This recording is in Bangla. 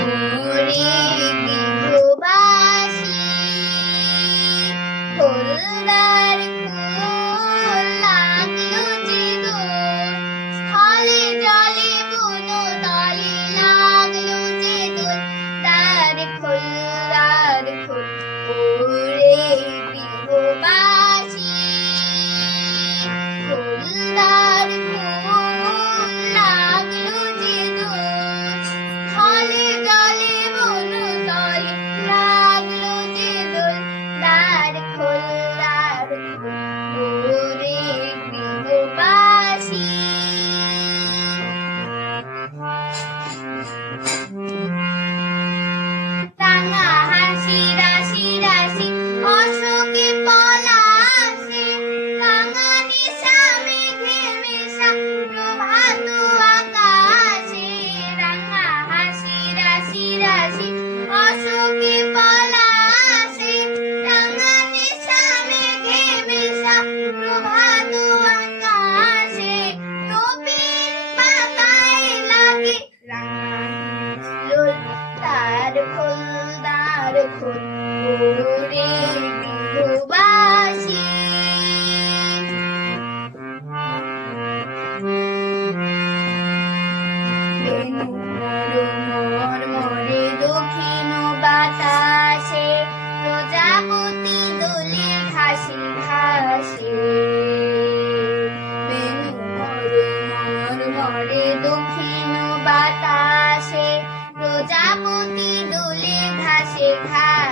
ওরে গৃহবাসী, খোলদার খোল, লাগলো যে দোল, স্থলে জলে বনতলে লাগলো যে দোল, দ্বার খোল দ্বার খোল, ওরে গৃহবাসী, খোলদার খোল, লাগলো যে দোল, স্থলে জলে বনতলে লাগলো যে দোল, দ্বার খোল দ্বার খোল, ওরে গৃহবাসী। রাঙা হাসি রাশি রাশি অশোকে পলাশে, রাঙা নিশা মেঘে মেশা প্রভাত আকাশে, রাঙা হাসি রাশি রাশি অশোকে পলাশে, রাঙা নিশা মেঘে মেশা প্রভাত আকাশে, নবীন পাতায় লাগে রাঙা হিলোল, দ্বার খোল দ্বার খোল, ওরে গৃহবাসী। বেনু মরমরে দক্ষিণ বাতাসে, প্রজাপতি দোলে ঘাসে ঘাসে, বেনু মরমরে দক্ষিণ বাতাসে, প্রজাপতি দোলে ঘাসে ঘাসে।